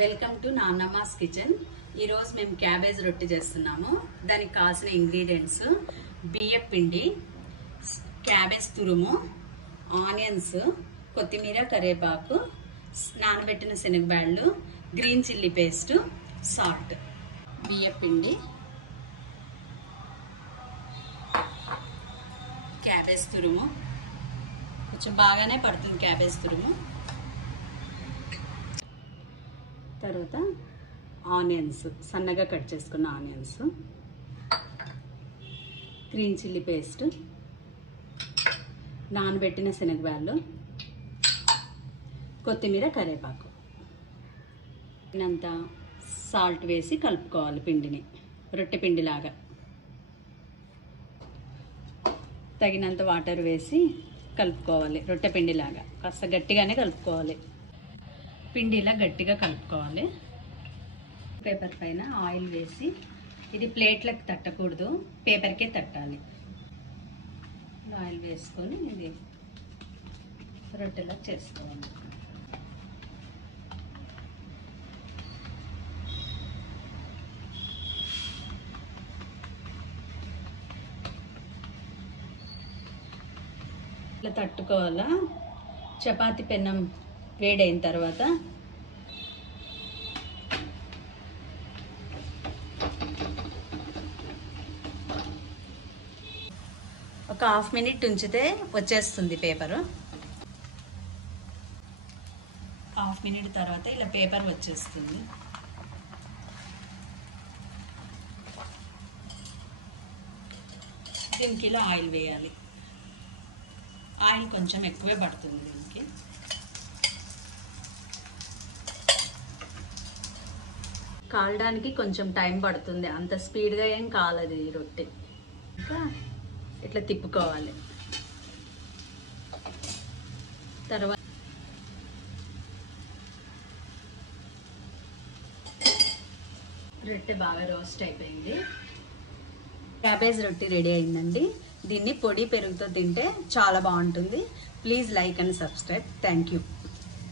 Welcome to నాన్నమ్మాస్ kitchen. ఈరోజు మేము cabbage రొట్టె చేస్తున్నాము. దానికి కావాల్సిన ఇంగ్రీడియంట్స్ బియ్యం పిండి, క్యాబేజ్ తురుము, ఆనియన్స్, కొత్తిమీర, కరివేపాకు, నానబెట్టిన శనగబ్యాళ్ళు, గ్రీన్ చిల్లీ పేస్ట్, సాల్ట్. బియ్యం పిండి, క్యాబేజ్ తురుము, కొంచెం బాగానే పడుతుంది క్యాబేజ్ తురుము. తర్వాత ఆనియన్స్, సన్నగా కట్ చేసుకున్న ఆనియన్స్, గ్రీన్ చిల్లీ పేస్ట్, నానబెట్టిన శనగబ్యాళ్ళు, కొత్తిమీర, కరివేపాకు. తగినంత సాల్ట్ వేసి కలుపుకోవాలి పిండిని, రొట్టె పిండిలాగా. తగినంత వాటర్ వేసి కలుపుకోవాలి రొట్టె పిండిలాగా. కాస్త గట్టిగానే కలుపుకోవాలి. పిండి ఇలా గట్టిగా కలుపుకోవాలి. పేపర్ పైన ఆయిల్ వేసి, ఇది ప్లేట్లకు తట్టకూడదు, పేపర్కే తట్టాలి. ఆయిల్ వేసుకొని ఇది రొట్టెలా చేసుకోవాలి. ఇట్లా తట్టుకోవాలా. చపాతీ పెనం వేడైన తర్వాత ఒక హాఫ్ మినిట్ ఉంచితే వచ్చేస్తుంది పేపరు. హాఫ్ మినిట్ తర్వాత ఇలా పేపర్ వచ్చేస్తుంది. దీనికి ఇలా ఆయిల్ వేయాలి. ఆయిల్ కొంచెం ఎక్కువే పడుతుంది దీనికి. కాలడానికి కొంచెం టైం పడుతుంది, అంత స్పీడ్గా ఏం కాలదు ఈ రొట్టె. ఇంకా ఇట్లా తిప్పుకోవాలి. తర్వాత రొట్టె బాగా రోస్ట్ అయిపోయింది. క్యాబేజ్ రొట్టె రెడీ అయిందండి. దీన్ని పొడి పెరుగుతో తింటే చాలా బాగుంటుంది. Please like and subscribe. Thank you.